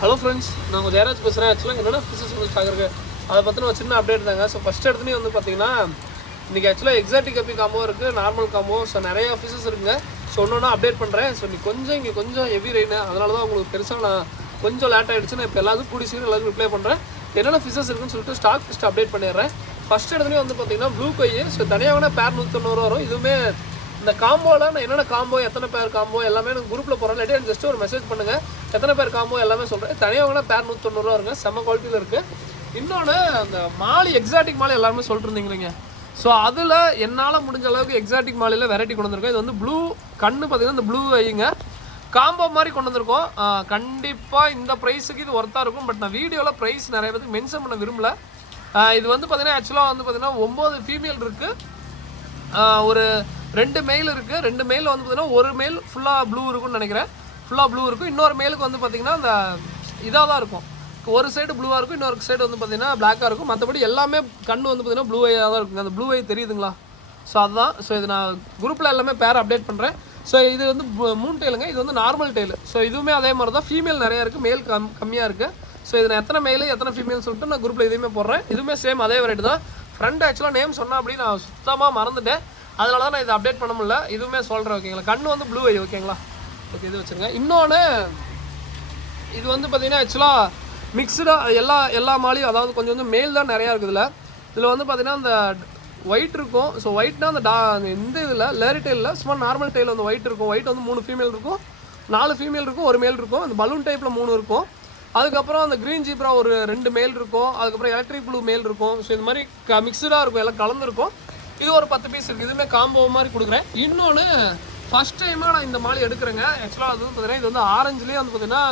Hello friends, நான் உங்கள் ஜெயராஜ் பேசுகிறேன். ஆக்சுவலாக என்னென்ன ஃபிஷஸ் வந்து ஸ்டாக் இருக்குது அதை பற்றின ஒரு சின்ன அப்டேட் தாங்க. ஸோ ஃபஸ்ட் இடத்துலேயே வந்து பார்த்தீங்கன்னா இன்றைக்கி ஆக்சுவலாக எக்ஸாட்டிக் கப்பி காம்போ இருக்குது, நார்மல் காம்போ. ஸோ நிறையா ஃபிஷஸ் இருக்குங்க. ஸோ ஒன்று அப்டேட் பண்ணுறேன். ஸோ இங்கே கொஞ்சம் ஹெவி ரெயின், அதனால தான் உங்களுக்கு பெருசாக நான் கொஞ்சம் லேட் ஆகிடுச்சு. நான் இப்போ எல்லாத்துக்கும் கூடி சீக்கிரம் எல்லாத்துக்கும் ரிப்ளை பண்ணுறேன். என்னென்ன ஃபிஷஸ் இருக்குன்னு சொல்லிட்டு ஸ்டாக் ஃபஸ்ட்டு அப்டேட் பண்ணிடுறேன். ஃபஸ்ட் இடத்துலேயே வந்து பார்த்தீங்கன்னா ப்ளூ கொய். ஸோ தனியாக பேர் 190 வரும். இதுவுமே இந்த காம்போவில் நான் என்னென்ன காம்போ, எத்தனை பேர் காம்போ எல்லாமே எனக்கு குரூப்பில் போகிறேன். இல்லாட்டி ஜஸ்ட் ஒரு மெசேஜ் பண்ணுங்கள், எத்தனை பேர் காம்போ எல்லாமே சொல்கிறேன். தனியாக பேர் 190 வருங்க, செம்ம குவாலிட்டியில் இருக்குது. இன்னொன்று அந்த மாலி, எக்ஸாட்டிக் மாலி எல்லாருமே சொல்லிட்டு இருந்தீங்க. ஸோ அதில் என்னால் முடிஞ்ச அளவுக்கு எக்ஸாட்டிக் மாலியில் வெரைட்டி கொண்டு வந்திருக்கோம். இது வந்து ப்ளூ கண்ணு பார்த்தீங்கன்னா இந்த ப்ளூ வைங்க காம்போ மாதிரி கொண்டு வந்திருக்கோம். கண்டிப்பாக இந்த ப்ரைஸுக்கு இது ஒர்த்தாக இருக்கும். பட் நான் வீடியோவில் ப்ரைஸ் நிறைய பேருக்கு மென்ஷன் பண்ண விரும்பல. இது வந்து பார்த்தீங்கன்னா ஆக்சுவலாக வந்து பார்த்தீங்கன்னா 9 ஃபீமேல் இருக்குது, ஒரு 2 மேல் இருக்குது. 2 மேல் வந்து பார்த்தீங்கன்னா ஒரு மேல் ஃபுல்லாக ப்ளூ இருக்குன்னு நினைக்கிறேன், ஃபுல்லாக ப்ளூ இருக்கும். இன்னொரு மேலுக்கு வந்து பார்த்தீங்கன்னா அந்த இதாக தான் இருக்கும், ஒரு சைடு ப்ளூவாக இருக்கும், இன்னொரு சைடு வந்து பார்த்தீங்கன்னா பிளாக்காக இருக்கும். மற்றபடி எல்லாமே கண்ணு வந்து பார்த்தீங்கன்னா ப்ளூ ஐயாக தான் இருக்குங்க. அந்த ப்ளூ ஐ தெரியுதுங்களா? ஸோ அதுதான். ஸோ இது நான் குரூப்பில் எல்லாமே பேர் அப்டேட் பண்ணுறேன். ஸோ இது வந்து 3 டெயிலுங்க, இது வந்து நார்மல் டெயிலு. ஸோ இதுவுமே அதே மாதிரி தான், ஃபீமேல் நிறையா இருக்குது, மேல் கம்மியாக இருக்குது. ஸோ இது நான் எத்தனை மேலு எத்தனை ஃபீமேல் சொல்லிட்டு நான் குரூப்பில் இதுவுமே போடுறேன். இதுவுமே சேம் அதே வெரைட்டி தான். ஃப்ரெண்ட் ஆக்சுவலாக நேம் சொன்னால் அப்படி நான் சுத்தமாக மறந்துட்டேன், அதனால தான் நான் இதை அப்டேட் பண்ண முடியல. இதுவுமே சொல்கிறேன் ஓகேங்களா. கண்ணு வந்து ப்ளூ ஐ ஓகேங்களா. ஓகே, இது வச்சுருங்க. இன்னொன்று இது வந்து பார்த்தீங்கன்னா ஆக்சுவலாக மிக்சடாக எல்லா மாலையும், அதாவது கொஞ்சம் வந்து மேல் தான் நிறையா இருக்குதுல்ல. இதில் வந்து பார்த்தீங்கன்னா அந்த ஒயிட் இருக்கும். ஸோ ஒயிட்னா அந்த இந்த இதில் லேரி டெயிலில் சும்மா நார்மல் டெயில் வந்து ஒயிட் இருக்கும். ஒயிட் வந்து 3 ஃபீமேல் இருக்கும், 4 ஃபீமேல் இருக்கும், ஒரு மேல் இருக்கும். அந்த பலூன் டைப்பில் 3 இருக்கும். அதுக்கப்புறம் அந்த க்ரீன் ஜீப்ரா ஒரு 2 மேல் இருக்கும். அதுக்கப்புறம் எலக்ட்ரிக் ப்ளூ மேல் இருக்கும். ஸோ இது மாதிரி மிக்சடாக இருக்கும், எல்லாம் கலந்துருக்கும். இது ஒரு 10 பீஸ் இருக்குது. இதுவுமே காம்போ மாதிரி கொடுக்குறேன். இன்னொன்று ஃபஸ்ட் டைமாக நான் இந்த மாலை எடுக்கிறேங்க. ஆக்சுவலாக அது வந்து பார்த்தீங்கன்னா இது வந்து ஆரஞ்சுலேயே வந்து பார்த்தீங்கன்னா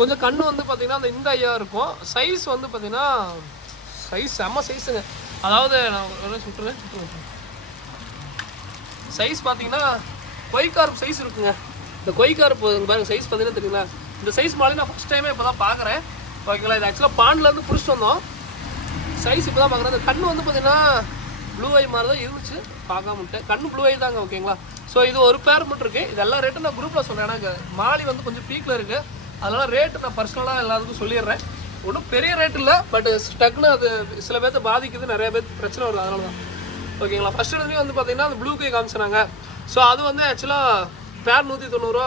கொஞ்சம் கண்ணு வந்து பார்த்தீங்கன்னா அந்த இந்த ஐயா இருக்கும். சைஸ் வந்து பார்த்தீங்கன்னா சைஸ் செம்ம சைஸுங்க. அதாவது நான் சுட்டுறேன், சைஸ் பார்த்தீங்கன்னா கொய்கார்ப் சைஸ் இருக்குங்க. இந்த கொய்கார்ப் பாருங்க சைஸ் பார்த்தீங்கன்னா தெரியுங்களா. இந்த சைஸ் மாலை நான் ஃபஸ்ட் டைமே இப்போ தான் பார்க்குறேன் ஓகேங்களா. இது ஆக்சுவலாக பாண்ட்லேருந்து பிடிச்சிட்டு வந்தோம். சைஸ் இப்போ தான் பார்க்குறேன். இந்த கண்ணு வந்து பார்த்தீங்கன்னா ப்ளூ ஐ மாதிரி தான் இருந்துச்சு, பார்க்காம விட்டேன். கண்ணு ப்ளூ ஐ தாங்க ஓகேங்களா. ஸோ இது ஒரு பேர் மட்டும் இருக்குது. இது எல்லா ரேட்டும் நான் குரூப்பில் சொன்னேன். எனக்கு மாலி வந்து கொஞ்சம் பீக்கில் இருக்குது, அதனால் ரேட்டு நான் பர்சனலாக எல்லாத்துக்கும் சொல்லிடுறேன். ஒன்றும் பெரிய ரேட் இல்லை, பட் ஸ்டக்குன்னு அது சில பேர்த்த பாதிக்குது, நிறைய பேர் பிரச்சனை வருது, அதனால தான் ஓகேங்களா. ஃபஸ்ட் இடத்துலேயும் வந்து பார்த்தீங்கன்னா அந்த ப்ளூ கை காமிச்சினாங்க. ஸோ அது வந்து ஆக்சுவலாக பேர் 190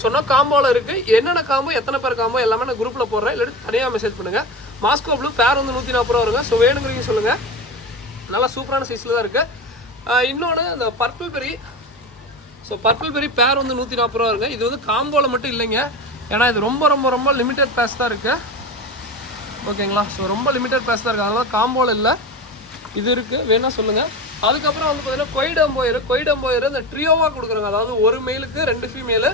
சொன்னால் காம்போவில் இருக்குது. என்னென்ன காம்போ, எத்தனை பேர் காம்போ எல்லாமே நான் குரூப்பில் போடுறேன், இல்லாட்டி தனியாக மெசேஜ் பண்ணுங்கள். மாஸ்கோ ப்ளூ பேர் வந்து 140 வருங்க. ஸோ வேணுங்கிறீங்க சொல்லுங்கள், நல்லா சூப்பரான சைஸில் தான் இருக்குது. இன்னொன்று இந்த பர்பிள் பெரி. ஸோ பர்பிள் பெரி பேர் வந்து 140 வருங்க. இது வந்து காம்போவில் மட்டும் இல்லைங்க, ஏன்னா இது ரொம்ப லிமிட்டட் பேஸ் தான் இருக்குது ஓகேங்களா. ஸோ ரொம்ப லிமிட்டட் பேஸ் தான் இருக்குது, அதனால காம்போவில் இல்லை. இது இருக்குது, வேணா சொல்லுங்கள். அதுக்கப்புறம் வந்து பார்த்தீங்கன்னா கொய்டம்போயர் இந்த ட்ரியோவாக கொடுக்குறாங்க. அதாவது ஒரு மேலுக்கு 2 ஃபீமேலு.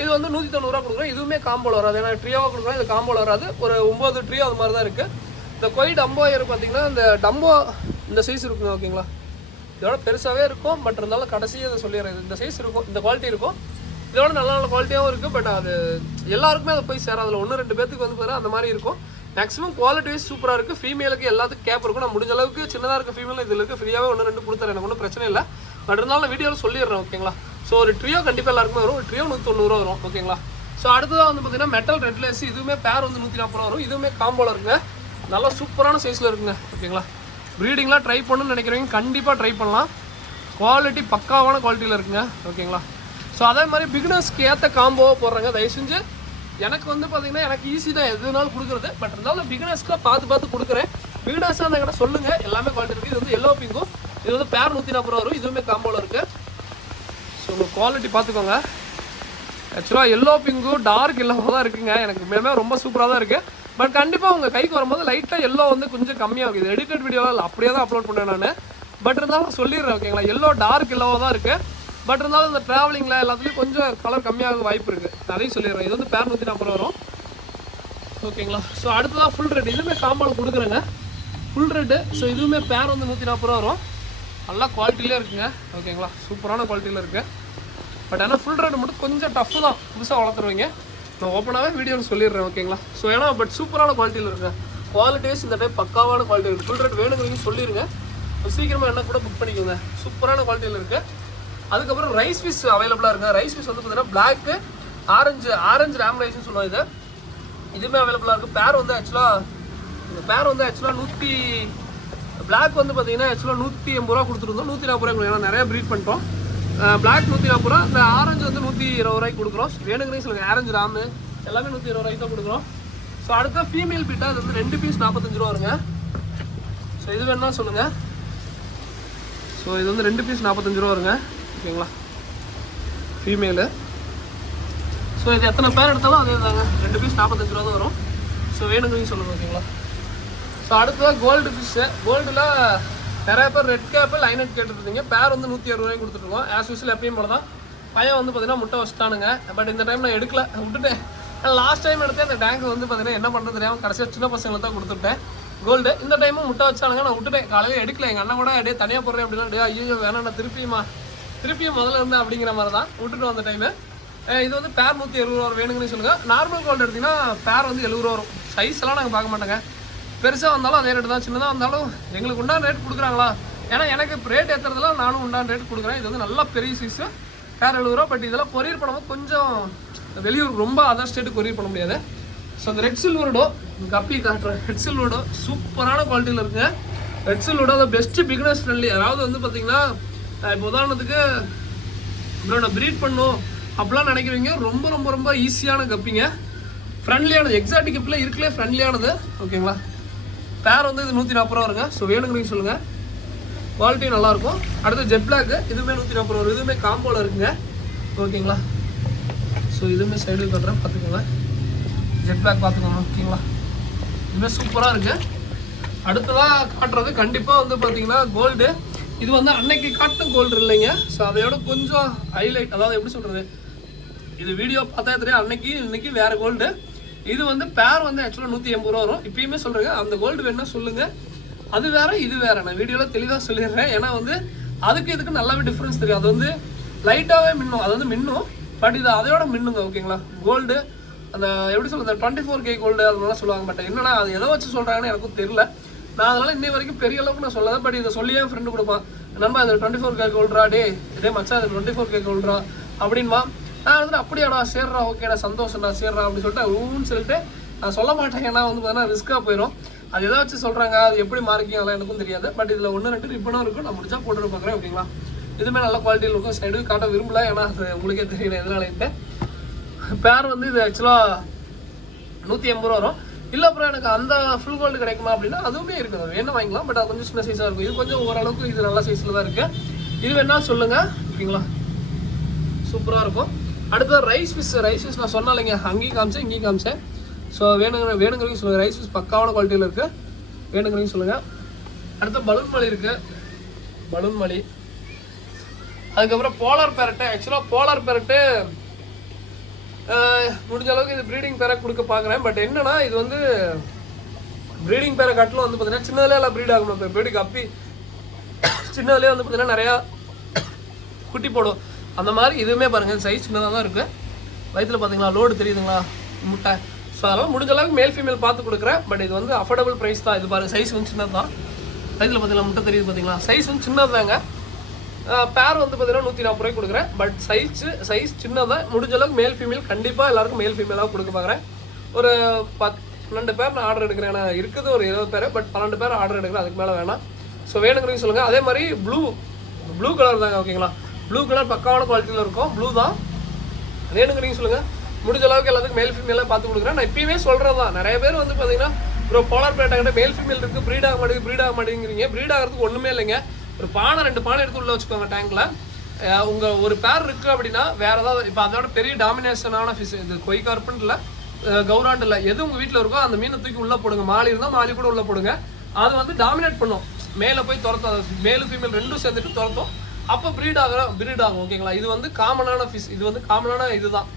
இது வந்து 190 கொடுக்குறோம். இதுவுமே காம்போவில் வராது, ஏன்னா ட்ரியோவாக கொடுக்குறோம், இது காம்போவில் வராது. ஒரு 9 ட்ரியோ அது மாதிரி தான் இருக்குது. இந்த கொய்டம்போயர் பார்த்தீங்கன்னா இந்த டம்போ இந்த சைஸ் இருக்குங்க ஓகேங்களா. இதோட பெருசாகவே இருக்கும், பட் இருந்தாலும் கடைசியாக அதை சொல்லிடுறேன். இந்த சைஸ் இருக்கும், இந்த குவாலிட்டி இருக்கும். இதோட நல்ல குவாலிட்டியாகவும் இருக்குது, பட் அது எல்லாருக்குமே அதை போய் சேராது. அதில் 1-2 பேத்துக்கு வந்து பார்த்தீங்கன்னா அந்த மாதிரி இருக்கும். மேக்ஸிமம் குவாலிட்டி வைஸ் சூப்பராக இருக்குது. ஃபீமேலுக்கு எல்லாத்துக்கும் கேப் இருக்கும். நான் முடிஞ்ச அளவுக்கு சின்னதாக இருக்க ஃபீமேல் இதில் இருக்குது, ஃப்ரீயாகவே 1-2 கொடுத்துறேன், எனக்கு ஒன்றும் பிரச்சனை இல்லை. பட் இருந்தாலும் நான் வீடியோவில் சொல்லிடுறேன் ஓகேங்களா. ஸோ ஒரு ட்ரியோ கண்டிப்பாக எல்லாருக்குமே வரும். ஒரு ட்ரியோ 190 வரும் ஓகேங்களா. ஸோ அடுத்ததாக வந்து பார்த்தீங்கன்னா மெட்டல் ரெட்லேஸ். இதுவுமே பேர் வந்து 140 வரும். இதுவுமே காம்போவில் இருக்குங்க, நல்லா சூப்பரான சைஸில் இருக்குங்க ஓகேங்களா. ப்ரீடிங்லாம் ட்ரை பண்ணணும்னு நினைக்கிறவங்க கண்டிப்பாக ட்ரை பண்ணலாம். குவாலிட்டி பக்காவான குவாலிட்டியில் இருக்குங்க ஓகேங்களா. ஸோ அதே மாதிரி பிகினர்ஸ்க்கு ஏற்ற காம்போவாக போடுறாங்க. தயவு செஞ்சு எனக்கு வந்து பார்த்தீங்கன்னா எனக்கு ஈஸி தான் எதுனாலும் கொடுக்குறது, பட் இருந்தாலும் பிகினர்ஸ்க்குலாம் பார்த்து கொடுக்குறேன். பிகினர்ஸாக இருந்தால் கூட சொல்லுங்கள், எல்லாமே குவாலிட்டி இருக்குது. இது வந்து எல்லோ பிங்கும், இது வந்து பேர் 140 வரும். இதுவுமே காம்போவில் இருக்குது. ஸோ உங்கள் குவாலிட்டி பார்த்துக்கோங்க. ஆக்சுவலாக எல்லோ பிங்கும் டார்க் எல்லோவாக தான் இருக்குங்க. எனக்கு மேலே ரொம்ப சூப்பராக தான் இருக்குது. பட் கண்டிப்பாக உங்கள் கைக்கு வரும்போது லைட்டாக எல்லோ வந்து கொஞ்சம் கம்மியாகும். இது எடிட்டட் வீடியோவில் இல்லை, அப்படியே தான் அப்லோட் பண்ணேன் நான். பட் இருந்தாலும் சொல்லிடுறேன் ஓகேங்களா. எல்லோ டார்க் எல்லோவாக தான் இருக்குது. பட் இருந்தாலும் இந்த ட்ராவலிங்கில் எல்லாத்துலேயும் கொஞ்சம் கலர் கம்மியாக வாய்ப்பு இருக்குது, அதையும் சொல்லிடுறேன். இது வந்து பேர் 140 வரும் ஓகேங்களா. ஸோ அடுத்ததான் ஃபுல் ரெட். இதுவுமே காம்போவில் கொடுக்குறேங்க, ஃபுல் ரெட்டு. ஸோ இதுவுமே பேர் வந்து 140 வரும். நல்லா குவாலிட்டியிலே இருக்குங்க ஓகேங்களா. சூப்பரான குவாலிட்டியில் இருக்குது. பட் ஆனால் ஃபுல் ரெட் மட்டும் கொஞ்சம் டஃப்பு தான், புதுசாக வளர்த்துருவீங்க. நான் ஓப்பனாகவே வீடியோவில் சொல்லிடுறேன் ஓகேங்களா. ஸோ ஏன்னா பட் சூப்பரான குவாலிட்டியில் இருக்குங்க. குவாலிட்டிஸ் இந்த டைம் பக்காவான குவாலிட்டி இருக்குது. ஃபுல் ரெட் வேணுங்கிறீங்க சொல்லிடுங்க, சீக்கிரமாக என்ன கூட புக் பண்ணிக்கோங்க. சூப்பரான குவாலிட்டியில் இருக்குது. அதுக்கப்புறம் ரைஸ் ஃபிஷ் அவைலபிளாக இருக்குங்க. ரைஸ் ஃபிஷ் வந்து பார்த்தீங்கன்னா பிளாக்கு ஆரஞ்சு ரேம் ரைஸ்ன்னு சொல்லுவாங்க. இது இதுவுமே அவைலபிளாக இருக்குது. பேர் வந்து ஆக்சுவலாக இந்த பேர் வந்து ஆக்சுவலாக பிளாக் வந்து பார்த்தீங்கன்னா ஆக்சுவலாக 180 ரூபா கொடுத்துருந்தோம். 140 ரூபாய், ஏன்னா நிறையா ப்ரீட் பண்ணிட்டோம். பிளாக் 140 ரூபா, இந்த ஆரஞ்சு வந்து 120 ரூபாய்க்கு கொடுக்குறோம். வேணுங்கிறீங்க சொல்லுங்கள். ஆரஞ்சு ராமு எல்லாமே 120 ரூபாய்க்கு தான் கொடுக்குறோம். ஸோ அடுத்த ஃபீமேல் பீட்டா அது வந்து 2 பீஸ் 45 ரூபா வருங்க. ஸோ இது வேணா சொல்லுங்கள். ஸோ இது வந்து 2 பீஸ் 45 ரூபா வருங்க. ஓகேங்களா, ஃபீமேலு. ஸோ இது எத்தனை பேர் எடுத்தாலும் அதே தாங்க, 2 பீஸ் 45 ரூபா தான் வரும். ஸோ வேணுங்கிறீங்க சொல்லுங்கள். ஓகேங்களா. ஸோ அடுத்ததாக கோல்டு ஃபிஷ்ஷு. கோல்டில் நிறைய பேர் ரெட் கேப்பு லைனட் கேட்டுருந்தீங்க. பேர் வந்து 160 ரூபாய்க்கு கொடுத்துருக்கோம். ஆஸ் யூஸ்வல் எப்பயும் போல தான். பையன் வந்து பார்த்தீங்கன்னா முட்டை வச்சுட்டானுங்க. பட் இந்த டைம் நான் எடுக்கல, விட்டுட்டேன். லாஸ்ட் டைம் எடுத்தேன் அந்த டேங்க் வந்து பார்த்தீங்கன்னா என்ன பண்ணுறது தெரியாமல் கடைசியாக சின்ன பசங்களுக்கு தான் கொடுத்துட்டேன் கோல்டு. இந்த டைமும் முட்டை வச்சானுங்க, நான் விட்டுட்டேன். காலையில் எடுக்கல. எங்கள் அண்ணன் கூட அப்படியே தனியாக போடுறேன் அப்படின்னா ஐயோ வேணாம், நான் திருப்பியும் முதல்ல இருந்தேன் அப்படிங்கிற மாதிரி தான் விட்டுட்டு வந்த டைமு. இது வந்து பேர் 170 ரூபா வேணுங்கன்னு சொல்லுங்கள். நார்மல் கோல்டு எடுத்திங்கன்னா பேர் வந்து 70 ரூபா வரும். சைஸ் எல்லாம் நாங்கள் பார்க்க மாட்டோங்க. பெருசாக வந்தாலும் அதே ரேட்டு தான், சின்னதாக வந்தாலும் எங்களுக்கு உண்டான ரேட் கொடுக்குறாங்களா. ஏன்னா எனக்கு ரேட் ஏற்றுறதுலாம் நானும் உண்டான ரேட் கொடுக்குறேன். இது வந்து நல்லா பெரிய சைஸு, பேர் 70 ரூபா. பட் இதெல்லாம் கொரியர் பண்ணும்போது கொஞ்சம் வெளியூர் ரொம்ப அதர் ஸ்டேட்டு கொரியர் பண்ண முடியாது. ஸோ அந்த ரெட் சில்வர்டோ கப்பி காட்டுறேன். ரெட் சில்வர்டோ சூப்பரான குவாலிட்டியில் இருக்குங்க. ரெட் சில்வர்டோ அதை பெஸ்ட்டு பிகினர்ஸ் ஃப்ரெண்ட்லி. அதாவது வந்து பார்த்தீங்கன்னா இப்போ உதாரணத்துக்கு இப்போ நான் ப்ரீட் பண்ணும் அப்படிலாம் நினைக்கிறீங்க, ரொம்ப ரொம்ப ரொம்ப ஈஸியான கப்பிங்க. ஃப்ரெண்ட்லியானது, எக்ஸாட்டிக் கப்பில் இருக்கலே ஃப்ரெண்ட்லியானது. ஓகேங்களா. பேர் வந்து இது 140 ரூபா வருங்க. ஸோ வேணுங்கிறீங்க சொல்லுங்கள். குவாலிட்டி நல்லாயிருக்கும். அடுத்து ஜெட் பிளாக்கு, இதுவுமே 140 ரூபா வரும். இதுவுமே காம்போவில் இருக்குங்க. ஓகேங்களா. ஸோ இதுவுமே சைடு கட்டுறேன், பார்த்துக்கோங்க. ஜெட் பிளாக் பார்த்துக்கோங்க. ஓகேங்களா. இதுவுமே சூப்பராக இருக்குது. அடுத்ததாக காட்டுறது கண்டிப்பாக வந்து பார்த்தீங்கன்னா கோல்டு. இது வந்து அன்னைக்கு காட்டும் கோல்டு இல்லைங்க. ஸோ அதையோட கொஞ்சம் ஹைலைட், அதாவது எப்படி சொல்கிறது, இது வீடியோ பார்த்தா தெரியும். இன்னைக்கு வேறு கோல்டு. இது வந்து பேர் வந்து ஆக்சுவலாக 180 ரூபா வரும். இப்பயுமே சொல்கிறேங்க, அந்த கோல்டு வேணுன்னா சொல்லுங்கள். அது வேறு இது வேறு, நான் வீடியோவில் தெளிவாக சொல்லிடுறேன். ஏன்னா வந்து அதுக்கு இதுக்கு நல்லாவே டிஃப்ரென்ஸ் தெரியும். அது வந்து லைட்டாகவே மின்னும், அது வந்து மின்னும். பட் இது அதையோட மின்னுங்க. ஓகேங்களா. கோல்டு அந்த எப்படி சொல்கிறது, 24K கோல்டு அதனால சொல்லுவாங்க. பட் என்னன்னா அது எதை வச்சு சொல்கிறாங்கன்னு எனக்கும் தெரியல. நான் அதனால் இன்னை வரைக்கும் பெரிய அளவுக்கு நான் சொல்லலை. பட் இதை சொல்லியே என் ஃப்ரெண்டு கொடுப்பான். நம்ம அது 24K கோல்ட்ரா, இதே மச்சா அது 24K கோல்ட்ரா அப்படின்மா. நான் வந்து அப்படியாடா, சேர்றா, ஓகேடா, சந்தோஷம்டா, சேர்றா அப்படின்னு சொல்லிட்டு ஊன்னு சொல்லிட்டு நான் சொல்ல மாட்டேன். ஏன்னா வந்து பார்த்தீங்கன்னா ரிஸ்க்காக போயிடும். அது எதை வச்சு சொல்கிறாங்க, அது எப்படி மார்க்கிங் அதெல்லாம் எனக்கும் தெரியாது. பட் இதில் 1-2 ரிப்பனும் இருக்கும். நான் முடிச்சா போட்டு பார்க்குறேன். ஓகேங்களா. இதுவுமே நல்ல குவாலிட்டியில் இருக்கும். சைடு காட்ட விரும்பல, ஏன்னா அது உங்களுக்கே தெரியல எதனாலன்ட்டு. பேர் வந்து இது ஆக்சுவலாக 180 ரூபா வரும். இல்லை அப்புறம் எனக்கு அந்த ஃபுல் கோல்டு கிடைக்குமா அப்படின்னா அதுவுமே இருக்குது. வேணும் வாங்கிக்கலாம். பட் அது கொஞ்சம் சின்ன சைஸாக இருக்கும். இது கொஞ்சம் ஓரளவுக்கு இது நல்ல சைஸில் தான் இருக்குது. இது வேணா சொல்லுங்கள். ஓகேங்களா. சூப்பராக இருக்கும். அடுத்தது ரைஸ் ஃபிஷ் நான் சொன்னேன் இல்லைங்க, அங்கேயும் காமிச்சேன் இங்கேயும் காமிச்சேன். ஸோ வேணுங்கிறீங்க சொல்லுங்கள். ரைஸ் ஃபிஷ் பக்காவான குவாலிட்டியில் இருக்குது. வேணுங்கிறீங்க சொல்லுங்கள். அடுத்த பலூன் மலி இருக்குது. பலூன் மலி. அதுக்கப்புறம் போலார் பேரட்டு. ஆக்சுவலாக போலார் பேரட்டு முடிஞ்ச அளவுக்கு இது ப்ரீடிங் பேரை கொடுக்க பார்க்குறேன். பட் என்னன்னா இது வந்து ப்ரீடிங் பேரை கட்டிலும் வந்து பார்த்தீங்கன்னா சின்னதுலேயே எல்லாம் ப்ரீட் ஆகணும். இப்போ ப்ரீடிங் அப்பி சின்னதுலேயே வந்து பார்த்தீங்கன்னா நிறையா குட்டி போடும். அந்த மாதிரி இதுவுமே பாருங்கள் சைஸ் சின்னதாக தான் இருக்குது. வயிற்றில் பார்த்தீங்களா லோடு தெரியுதுங்களா முட்டை. ஸோ அதெல்லாம் முடிஞ்ச அளவுக்கு மேல் ஃபீமேல் பார்த்து கொடுக்குறேன். பட் இது வந்து அஃபோர்டபுள் ப்ரைஸ் தான். இது பாருங்கள் சைஸ் வந்து சின்னது தான். வயிற்றில் பார்த்தீங்களா முட்டை தெரியுது பார்த்தீங்களா, சைஸ் வந்து சின்னது தாங்க. பேர் வந்து பார்த்தீங்கன்னா 140 ரூபாய்க்கு கொடுக்குறேன். பட் சைஸ் சின்னதான். முடிஞ்ச அளவுக்கு மேல் ஃபீமேல் கண்டிப்பாக எல்லாருக்கும் மேல் ஃபீமேலாக கொடுக்க பார்க்குறேன். ஒரு 12 பேர் நான் ஆர்டர் எடுக்கிறேன். ஏன்னா இருக்குது ஒரு 20 பேர். பட் 12 பேர் ஆர்டர் எடுக்கிறேன், அதுக்கு மேலே வேணாம். ஸோ வேணுங்கிறீங்க சொல்லுங்கள். அதே மாதிரி ப்ளூ கலர் தாங்க. ஓகேங்களா. ப்ளூ கலர் பக்காவான குவாலிட்டியில் இருக்கும். ப்ளூ தான். வேணுங்கிறீங்க சொல்லுங்கள். முடிஞ்ச அளவுக்கு எல்லாத்துக்கும் மேல் ஃபீமேலாக பார்த்து கொடுக்குறேன். நான் இப்பயுமே சொல்கிறது தான். நிறைய பேர் வந்து பார்த்தீங்கன்னா ஒரு போலார் பேட்டாங்கிட்ட மேல் ஃபீமேல் இருக்குது, ப்ரீட் ஆக மாட்டேங்கிறீங்க. ப்ரீட் ஆகிறதுக்கு ஒன்றுமே இல்லைங்க. ஒரு பானை 2 பானை எடுத்து உள்ளே வச்சுக்கோங்க டேங்கில். உங்கள் ஒரு பேர் இருக்குது அப்படின்னா வேறு ஏதாவது இப்போ அதோட பெரிய டாமினேஷனான ஃபிஷ் இது கொய் கார்பன்ட் இல்லை, கௌராண்ட் இல்லை, எது உங்கள் வீட்டில் இருக்கோ அந்த மீனை தூக்கி உள்ளே போடுங்க. மாலி இருந்தால் மாலி கூட உள்ளே போடுங்க. அது வந்து டாமினேட் பண்ணும். மேலே போய் துரத்தும். மேலு ஃபீமேல் ரெண்டும் சேர்ந்துட்டு துரத்தும். அப்போ ப்ரீட் ஆகும். ஓகேங்களா. இது வந்து காமனான ஃபிஷ். இது வந்து காமனான இதுதான்.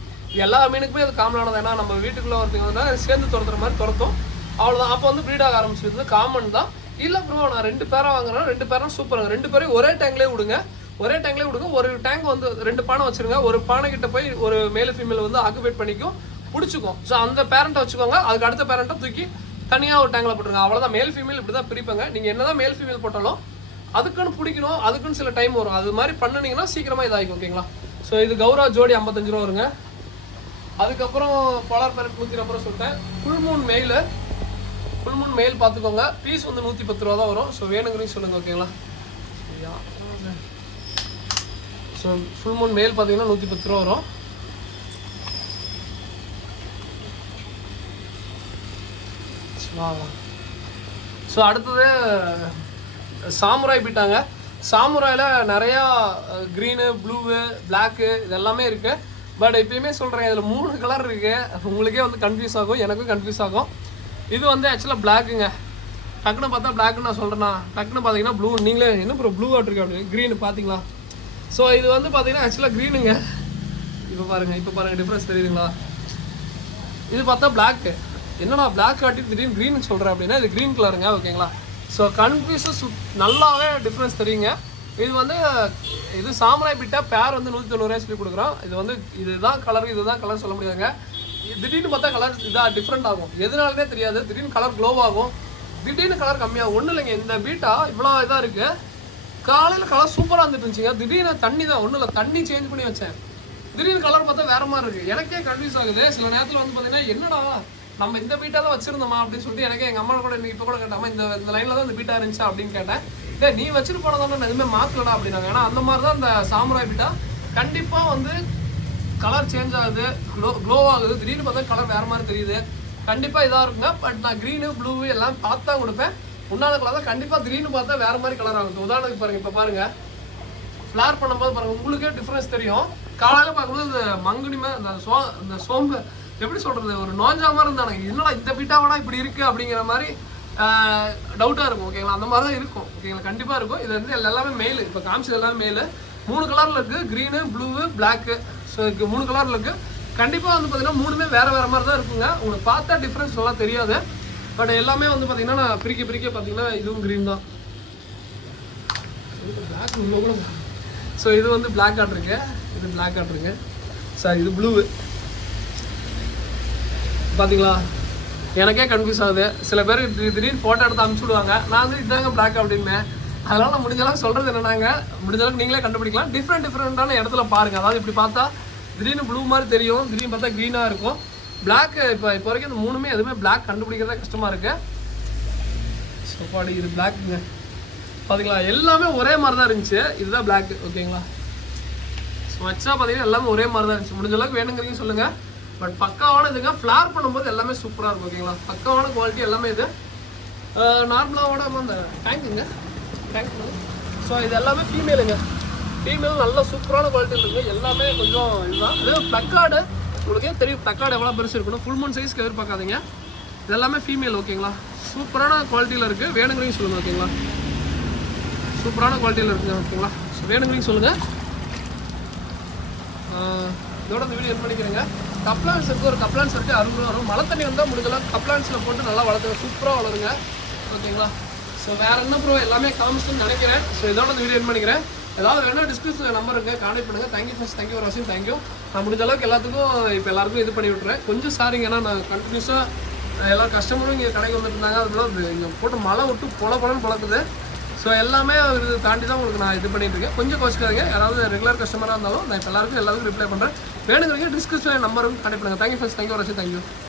எல்லா மீனுக்குமே அது காமனானது. ஏன்னா நம்ம வீட்டுக்குள்ளே ஒருத்தங்க வந்து சேர்ந்து துரத்துற மாதிரி துரத்தும். அவ்வளோதான். அப்போ வந்து ப்ரீட் ஆக ஆரம்பிச்சிருது. காமன் தான். இல்லை ப்ரோ நான் 2 பேராக வாங்குறேன், 2 பேரும் சூப்பராங்க. 2 பேரையும் ஒரே டேங்க்லேயே விடுங்க. ஒரு டேங்க் வந்து 2 பானை வச்சுருங்க. ஒரு பானை கிட்ட போய் ஒரு மேல் ஃபீமேல் வந்து ஆக்குபேட் பண்ணிக்கும், பிடிச்சிக்கும். ஸோ அந்த பேரண்ட்டை வச்சுக்கோங்க. அதுக்கு அடுத்த பேரண்ட்டை தூக்கி தனியாக ஒரு டேங்கில் போட்டுருங்க. அவ்வளோதான். மேல் ஃபீமேல் இப்படி தான் பிரிப்பாங்க. நீங்கள் என்ன தான் மேல் ஃபீமேல் போட்டாலும் அதுக்குன்னு பிடிக்கணும். அதுக்குன்னு சில டைம் வரும். அது மாதிரி பண்ணினீங்கன்னா சீக்கிரமாக இதாகிக்கும். ஓகேங்களா. ஸோ இது கௌரா ஜோடி 55 ரூபா வருங்க. அதுக்கப்புறம் போலார் பேரட் 120 ரூபா சொல்லிட்டேன். ஃபுல் மூன் மெயில் பார்த்துக்கோங்க. பீஸ் வந்து 110 ரூபா தான் வரும். ஸோ வேணுங்கிறீங்க சொல்லுங்கள் ஓகேங்களா. ஸோ ஃபுல் மூன் மெயில் பார்த்தீங்கன்னா 110 ரூபா வரும். ஸோ அடுத்தது சாமுராய் பீட்டாங்க. சாமுராயில் நிறையா க்ரீனு, ப்ளூவு, பிளாக்கு இது எல்லாமே இருக்குது. பட் எப்பயுமே சொல்கிறேன், இதில் 3 கலர் இருக்குது. உங்களுக்கே வந்து கன்ஃபியூஸ் ஆகும், எனக்கும் கன்ஃபியூஸ் ஆகும். இது வந்து ஆக்சுவலாக பிளாக்குங்க. டக்குன்னு பார்த்தா பிளாக்குன்னு நான் சொல்கிறேன்னா, டக்குன்னு பார்த்தீங்கன்னா ப்ளூ. நீங்களே என்ன ப்ரோ ப்ளூ ஆட்ருக்கு அப்படின்னு க்ரீனு பார்த்தீங்களா? ஸோ இது வந்து பார்த்தீங்கன்னா ஆக்சுவலாக க்ரீனுங்க. இப்போ பாருங்கள் டிஃப்ரென்ஸ் தெரியுதுங்களா? இது பார்த்தா பிளாக்கு. என்னடா பிளாக் காட்டி திடீர்னு க்ரீன் சொல்கிறேன் அப்படின்னா இது க்ரீன் கலருங்க ஓகேங்களா. ஸோ கன்ஃபியூஸஸ் நல்லாவே டிஃப்ரென்ஸ் தெரியுங்க. இது வந்து இது சாமுராய் பீட்டா பேர் வந்து 190 சொல்லி கொடுக்குறோம். இது வந்து இதுதான் கலர் சொல்ல முடியாதுங்க. திடீர்னு பார்த்தா கலர் இதாக டிஃப்ரெண்ட் ஆகும். எதனாலே தெரியாது. திடீர்னு கலர் க்ளோ ஆகும், திடீர்னு கலர் கம்மியாகும். ஒன்றும் இல்லைங்க, இந்த பீட்டா இவ்வளோ இதாக இருக்குது. காலையில் கலர் சூப்பராக இருந்துட்டு இருந்துச்சுங்க. திடீர்னு தண்ணி தான், ஒன்றும் இல்லை, தண்ணி சேஞ்ச் பண்ணி வச்சேன். திடீர்னு கலர் பார்த்தா வேறு மாதிரி இருக்குது. எனக்கே கன்ஃபியூஸ் ஆகுது. சில நேரத்தில் வந்து பார்த்தீங்கன்னா என்னடா நம்ம இந்த பீட்டா தான் வச்சிருந்தோமா அப்படின்னு சொல்லிட்டு எனக்கே எங்கள் அம்மா கூட இப்போ கூட கேட்டாமா இந்த லைனில் தான் இந்த பீட்டா இருந்துச்சா அப்படின்னு கேட்டேன். நீ வச்சுட்டு போனதான நான் எதுவுமே மாற்றலடா அப்படின்னாங்க. ஏன்னா அந்த மாதிரி தான் இந்த சாமுராய் பீட்டா கண்டிப்பாக வந்து கலர் சேஞ்ச் ஆகுது, க்ளோ ஆகுது. திடீர்னு பார்த்தா கலர் வேறு மாதிரி தெரியுது. கண்டிப்பாக இதாக இருக்குங்க. பட் நான் க்ரீனு ப்ளூ எல்லாம் பார்த்து தான் கொடுப்பேன். உண்டான கலர் தான் கண்டிப்பாக திடீர்னு பார்த்தா வேறு மாதிரி கலர் ஆகுது. உதாரணத்துக்கு பாருங்கள், இப்போ பாருங்கள் ஃப்ளார் பண்ணும்போது பாருங்கள் உங்களுக்கே டிஃப்ரென்ஸ் தெரியும். காலையில் பார்க்கும்போது இந்த மங்குனிமே இந்த சோம்பு எப்படி சொல்கிறது, ஒரு நோஞ்சா மாதிரி இருந்தானுங்க. என்னடா இந்த பீட்டாவோட இப்படி இருக்குது அப்படிங்கிற மாதிரி டவுட்டாக இருக்கும் ஓகேங்களா. அந்த மாதிரி தான் இருக்கும் ஓகேங்களா, கண்டிப்பாக இருக்கும். இது வந்து எல்லாமே மெயில். இப்போ காமிச்சது எல்லாமே மெயில். 3 கலரில் இருக்குது, க்ரீனு, ப்ளூவு, பிளாக்கு. ஸோ 3 கலரில் இருக்குது. கண்டிப்பாக வந்து பார்த்தீங்கன்னா 3மே வேறு மாதிரி தான் இருக்குங்க. உங்களுக்கு பார்த்தா டிஃப்ரென்ஸ் நல்லா தெரியாது. பட் எல்லாமே வந்து பார்த்தீங்கன்னா நான் பிரிக்க பார்த்தீங்கன்னா இதுவும் க்ரீன் தான். பிளாக். ஸோ இது வந்து பிளாக் ஆட்ருக்கு, இது பிளாக் ஆட்ருக்கு. சார் இது ப்ளூவு பார்த்தீங்களா. எனக்கே கன்ஃபியூஸ் ஆகுது. சில பேர் திடீர்னு ஃபோட்டோ எடுத்து அனுப்பிச்சி விடுவாங்க. நான் வந்து இதாங்க பிளாக் அப்படின்னு. அதனால் நான் முடிஞ்சளவுக்கு சொல்கிறது என்னன்னாங்க, முடிஞ்சளவுக்கு நீங்களே கண்டுபிடிக்கலாம். டிஃப்ரெண்டான இடத்துல பாருங்கள். அதாவது இப்படி பார்த்தா திடீர்னு ப்ளூ மாதிரி தெரியும், திடீர்னு பார்த்தா க்ரீனாக இருக்கும். பிளாக் இப்போ வரைக்கும் இந்த 3மே எதுவுமே பிளாக் கண்டுபிடிக்கிறதே கஷ்டமாக இருக்குது. ஸோ பாடி இது பிளாக்குங்க பார்த்தீங்களா. எல்லாமே ஒரே மாதிரி தான் இருந்துச்சு. இதுதான் பிளாக் ஓகேங்களா. ஸோ வச்சா பார்த்தீங்கன்னா எல்லாமே ஒரே மாதிரி தான் இருந்துச்சு. முடிஞ்சளவுக்கு வேணுங்கிறீங்க சொல்லுங்கள். பட் பக்காவான இதுங்க. ஃப்ளார் பண்ணும்போது எல்லாமே சூப்பராக இருக்கும் ஓகேங்களா. பக்காவான குவாலிட்டி எல்லாமே இது. நார்மலாவோட அந்த டேங்க்குங்க, டேங்க். ஸோ இது எல்லாமே ஃபீமேலுங்க. ஃபீமேல் நல்ல சூப்பரான குவாலிட்டியில் இருக்குது. எல்லாமே கொஞ்சம் இதுதான். இது ப்ளக்கார்டு உங்களுக்கே தெரியும். ப்ளக்கார்டு எவ்வளோ பெருசு இருக்கணும். ஃபுல் மூன் சைஸ்க்கு எதிர்பார்க்காதீங்க. இது எல்லாமே ஃபீமேல் ஓகேங்களா. சூப்பரான குவாலிட்டியில் இருக்குது. வேணுங்கிறீங்க சொல்லுங்கள் ஓகேங்களா. சூப்பரான குவாலிட்டியில் இருக்குங்க ஓகேங்களா. ஸோ வேணுங்கிறீங்க சொல்லுங்கள். இதோட இந்த வீடியோ பண்ணிக்கிறேங்க. கப்லான்ஸ் இருக்குது, ஒரு கப்லான்ஸ் இருக்குது 60 ரூபா வரும். மழை தண்ணி வந்தால் முடிஞ்சலாம் கப்லான்ஸில் போட்டு நல்லா வளர்த்துங்க, சூப்பராக வளருங்க ஓகேங்களா. ஸோ வேறு என்ன ப்ரோ எல்லாமே காமிச்சுன்னு நினைக்கிறேன். ஸோ இதோட இந்த வீடியோ பண்ணிக்கிறேன். ஏதாவது வேணால் டிஸ்கிரிப்ஷன் நம்பர் இருக்குது, கான்டெக்ட் பண்ணுங்கள். தேங்க்யூ ஃபர்ஸ்ட், தேங்க்யூ ஒரு வாசியம், தேங்க்யூ. நான் முடிஞ்ச அளவுக்கு எல்லாத்துக்கும் இப்போ எல்லாருக்கும் இது பண்ணி விட்டுறேன். கொஞ்சம் சாரிங்க, ஏன்னா நான் கண்டினியூஸாக எல்லா கஸ்டமரும் இங்கே கடைக்கு வந்துட்டு இருந்தாங்க. அதுக்குள்ள இங்கே போட்டு மழை விட்டு பொலன்னு பழக்குது. ஸோ எல்லாமே இது தாண்டி தான் உங்களுக்கு நான் இது பண்ணிட்டு இருக்கேன். கொஞ்சம் கோச்சிக்காதீங்க. யாராவது ரெகுலர் கஸ்டமராக இருந்தாலும் நான் இப்போ எல்லாருக்கும் ரிப்ளை பண்ணுறேன். வேணுங்கிறீங்க டிஸ்கிரிப்ஷன் நம்பரும் கான்டெக்ட் பண்ணுங்கள். தேங்க்யூ ஃபர்ஸ்ட், தேங்க்யூ ஒரு வாசியம், தேங்க்யூ.